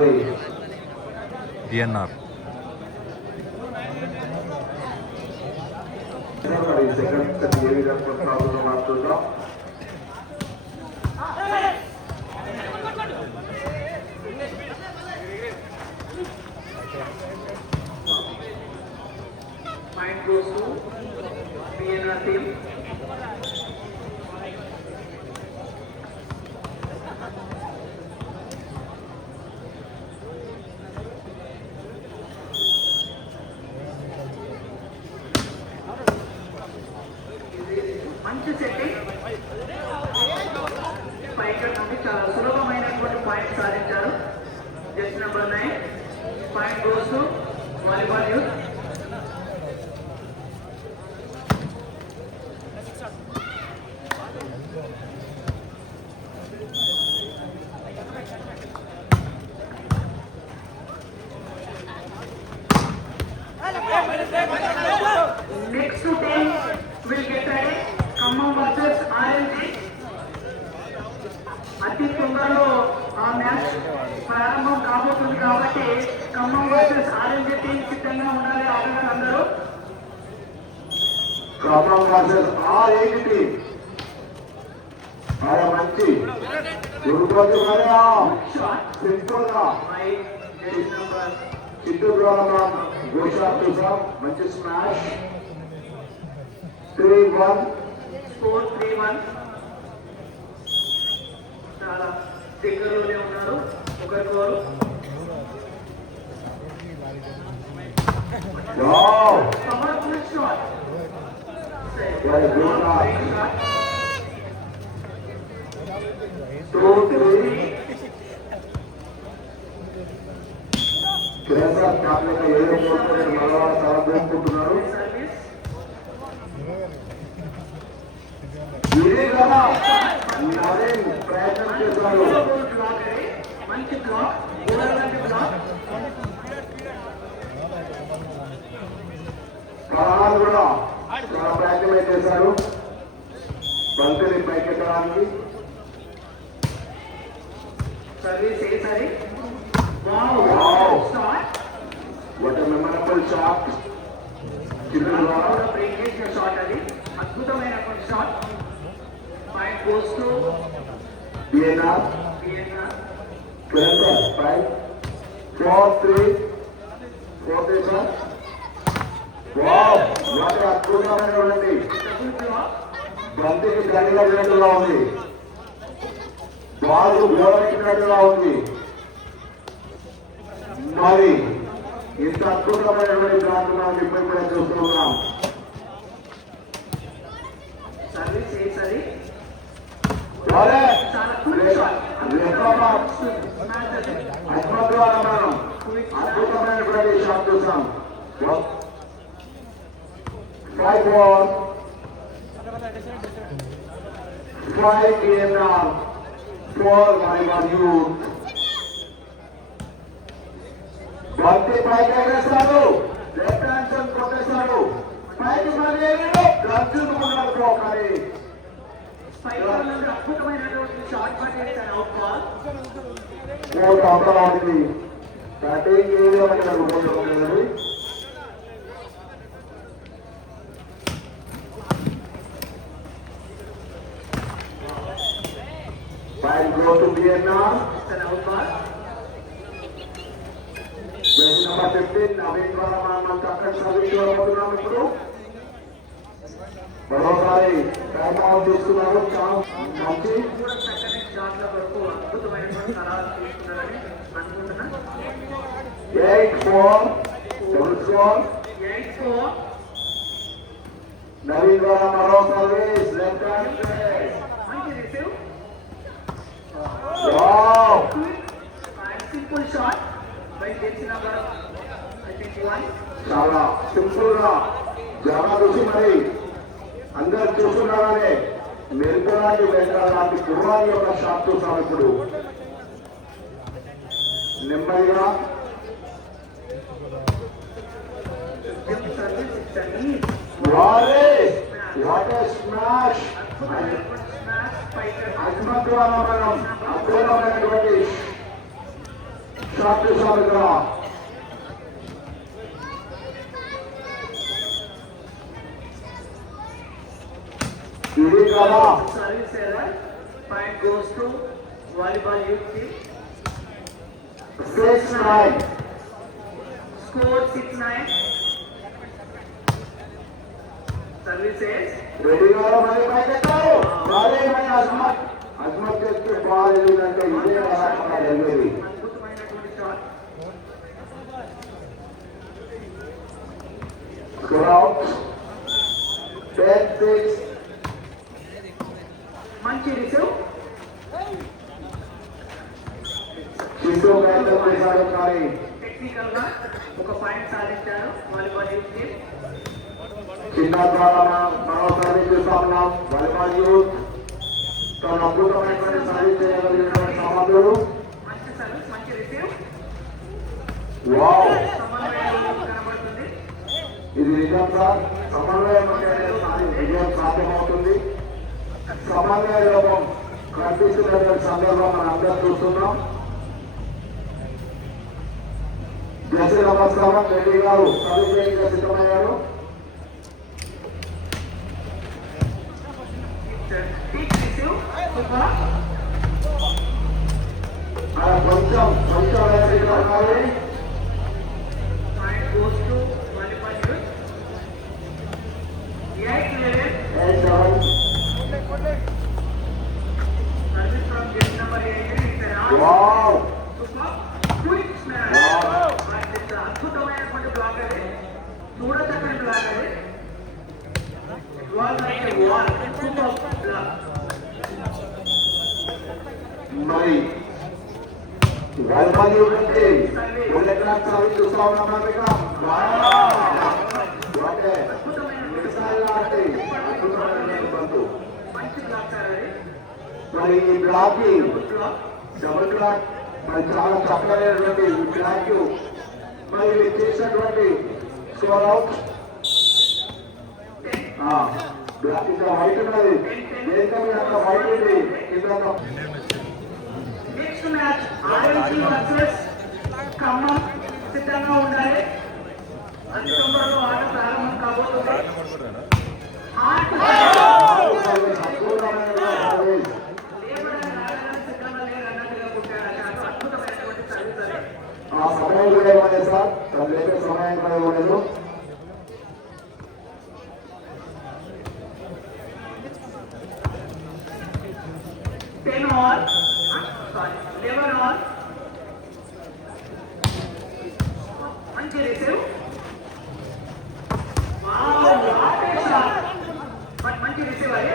DNR. Point goes to DNR team. మంచి సెట్టింగ్ పైకి నుండి చాలా సులభమైనటువంటి పాయింట్ సాధించారు. Just number 9 point goes to volleyball youth. Next to 10 will get ready. Khammam versus RLG. అతి తొందరలో ఆ మ్యాచ్ ప్రారంభం కాబోతుంది కాబట్టి ఖమ్మం వర్సెస్ ఆర్ఎల్జీ టీం సిద్ధంగా ఉండాలి. ఆటగారు అందరూ ఖమ్మం వర్సెస్ ఆర్ఎల్జీ టీం మంచి సింపుల్ గా చిత్తూరు మంచి స్మాష్ 3-1 స్కోర్ 3-1. చాలా దగ్గరలోనే ఉన్నారు ఒకరికొకరు. Powerful shot. ప్రయత్నం చేశారు. మంచి బ్లాక్, బ్లాక్ కూడా చాలా ప్రయత్నం చేశారు బంతిని పైకెత్తడానికి. సర్వీస్ ఏసారి what a memorable shot. Break చేసిన షాట్ అది అద్భుతమైనటువంటి shot. Point goes to DNR. 4-3 అద్భుతమైనటువంటి బంతికి గడిగడినట్టుగా ఉంది. బాలు గోడెట్టినట్టుగా ఉంది. మరి ఇంత అద్భుతమైనటువంటి బ్లాక్ మనం ఇప్పుడు కూడా చూస్తున్నాం. సర్వీస్ ఏసారి అద్భుతమైనటువంటి షాట్ చూసాం. 5-1 DNR 4 వాలీబాల్ యూత్. బంతి పైకి ఎగరేస్తాడు. లెఫ్ట్ హ్యాండ్ సైడ్ కొట్టేస్తాడు. పైకి గర్జుకున్నాడు. కానీ అద్భుతమైనటువంటి షాట్ పట్టేశారు. Out ball. కోర్టు అవతలానికి బ్యాటింగ్ రూపొందుతున్నది. Point go to DNR. Out ball. Jersey number 15 Naveen ద్వారా మనం చక్కటి సర్వీస్ ఇవ్వబోతున్నాం. ఇప్పుడు మరోసారి టైం అవుట్ తీసుకున్నారు. మంచి కూడా చక్కని షాట్ల వరకు అద్భుతమైనటువంటి సలహాలు తీసుకున్నారని అనుకుంటున్నా. 8-4 నవీన్ ద్వారా మరో సర్వీస్ లెఫ్ట్ హ్యాండ్ ప్లేస్. మంచి receive. Simple shot by Jersey number 21. చాలా సింపుల్ గా జగన్ చూసి మరి అందరు చూస్తున్నారనే మెరుపులాంటి వెళ్ళాలంటి కుర్రాని యొక్క షాట్ చూసాం. ఇప్పుడు నెమ్మదిగా అద్భుతమైనటువంటి షాట్ చేశారు ఇక్కడ. ఇది కదా service error. Point goes to volleyball youth team. 6-9. స్కోర్ 6-9. సర్వీసెస్ రెడీగా మరి పైకెత్తారు. భారీ అజ్మత్ అజ్మత్ చేస్తే బాల్ ఏంటంటే ఇదే రాకుండా జరిగేది. అద్భుతమైనటువంటి షాట్. అవుట్ 10-6. మంచి రిసీవ్. శిశు ప్రయత్నం చేశాడు కానీ టెక్నికల్ గా ఒక పాయింట్ సాధించారు వాలీబాల్ యూత్ టీమ్. చిన్న ద్వారా మరోసారి చూస్తున్నాం. వాలీబాల్ యూత్ తన అద్భుతమైనటువంటి సాధించగలిగినటువంటి సమర్థుడు. మంచి సర్వీస్, మంచి రిసీవ్. వావ్, సమన్వయం కనబడుతుంది. ఇది నిజం సార్. సమన్వయం అంటే విజయం సాధ్యమవుతుంది. సమన్వయ లోపం కనిపిస్తున్నటువంటి సందర్భం మనం అందరం చూస్తున్నాం. జసి నమస్కారం. రెడ్డి గారు సర్వీసింగ్ సిద్ధమయ్యారు. Big receive. సూపర్. కొంచెం వేసిగా ఉన్నారు. Point goes to volleyball youth. 8-11. 8-7. Service from gate number 8. Wow, super. Quick smash. అద్భుతమైనటువంటి బ్లాక్ అది. చూడచక్కని బ్లాక్ అది. It was like a wall. Super block. మరి వాలీబాల్ యూత్ అంటే ఎక్కడ సాగు చూస్తా ఉన్నాం మనం ఇక్కడ. ఓకే, మిగతాది లాంటి అద్భుతమైనటువంటి బంతు. మంచి బ్లాక్ సార్ అది. మరి ఈ బ్లాక్ కి బ్లాక్. డబుల్ బ్లాక్ మరి చాలా చక్కనైనటువంటి ఈ బ్లాక్ మరి వీళ్ళు చేసినటువంటి స్కోర్ అవుట్. బ్లాక్ ఇక్కడ వైట్ ఉన్నది. దేనికని అంత వైట్ ఉంది కింద. Next match RLC versus Khammam. సిద్ధంగా ఉండాలి. అతి తొందరలో ఆట ప్రారంభం కాబోతుంది. ఆట సిద్ధంగా లేరు అన్నట్టుగా కొట్టాడు. అద్భుతమైనటువంటి సర్వీస్ అది. ఆ సమయం కూడా ఇవ్వలేదు సార్. తనైతే సమయం కూడా ఇవ్వలేదు. Ten all. Sorry, 11 all. మంచి receive. Wow, what a shot. But మంచి రిసీవ్ అది.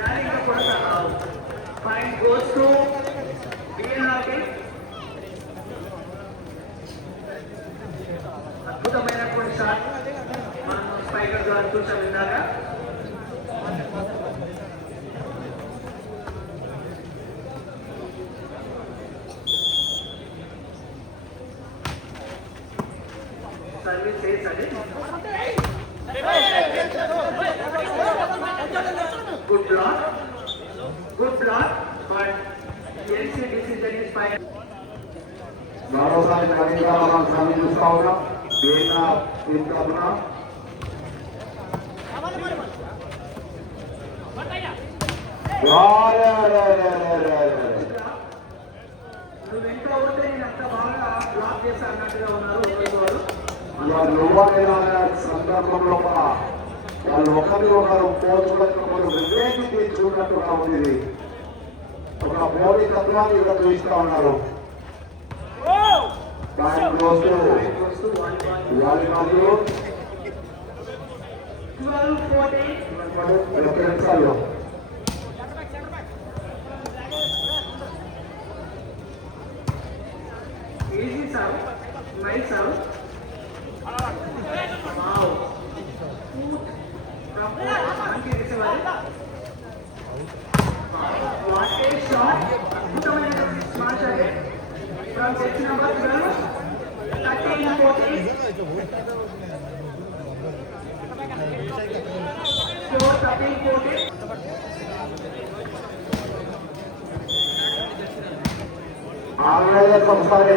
ర్యాలీగా కొడతారు. Point goes to BNR team. అద్భుతమైనటువంటి షాట్ మనం స్పైకర్ ద్వారా చూసాం ఇందాక. సర్వీస్ చేశాడు. Good block, good block. But LC decision is fine. మరోసారి కనీగా మనం సమయం చూస్తా ఉన్నాం. దేనా టీం తరఫున నువ్వు ఎంత అవుతే నేను అంత బాగా బ్లాక్ చేశా అన్నట్టుగా ఉన్నారు ఒకరు. సందర్భంలో వాళ్ళు ఒకరిని ఒకరు పోల్చుకోవడం వివేకి తీర్చుకున్నట్టుగా ఉంది. ఒక పోటీ తత్వాన్ని ఇక్కడ చూపిస్తా ఉన్నారు. వాలీబాల్ 12-14. Easy serve, nice serve. Wow. From monkey receiver. What a shot. Putamainatonni smash again. From set number 12, 13-14. Score 13-14. ఆల్రెడీ ప్లేయర్స్ ఒకసారి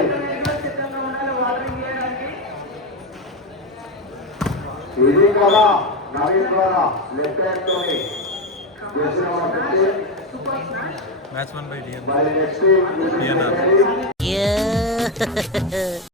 సిద్ధంగా ఉండాలి వాటరింగ్ చేయడానికి. ఇది కదా నవీన్ ద్వారా లెఫ్ట్ హ్యాండ్ తోని చేసిన super smash. Match won by DN. మరి నెక్స్ట్ DNR. Yeah.